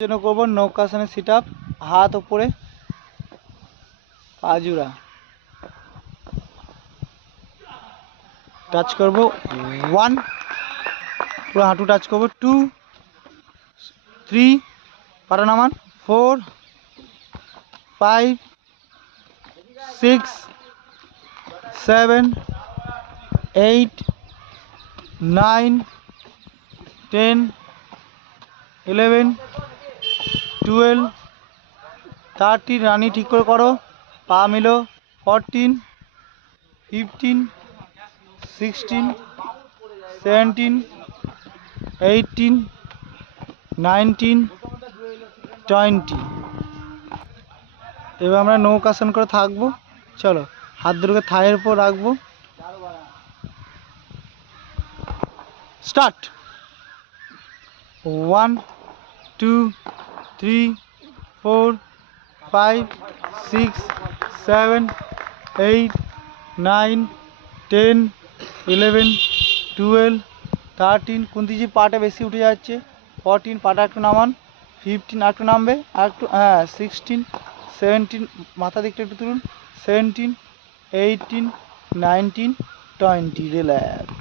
জন্য করবো নৌকাসনে sit up, হাত উপরে, পা জোড়া টাচ করবো 1, পুরো হাঁটু টাচ করবো 2, 3, পাটা নামান 4, 5, 6, 7, 8, 9, 10, 11, 12, 13, রানি ঠিক করে করো, পা মিলো 14, 15, 16, 17, 18, 19, 20। এবার আমরা নৌকাসন করে থাকবো। চলো হাত দুটোকে থায়ের উপর রাখবো, স্টার্ট। 1, 2, 3, 4, 5, 6, 7, 8, 9, 10, 11, 12, 13, কুন্তিজি পাটা বেশি উঠে যাচ্ছে, 14, পাটা একটু নামান, 15 একটু নামবে, আর একটু, হ্যাঁ 16, 17, মাথা দিকটা একটু তুলুন, 17, 18, 19, 20, রিল্যাক্স।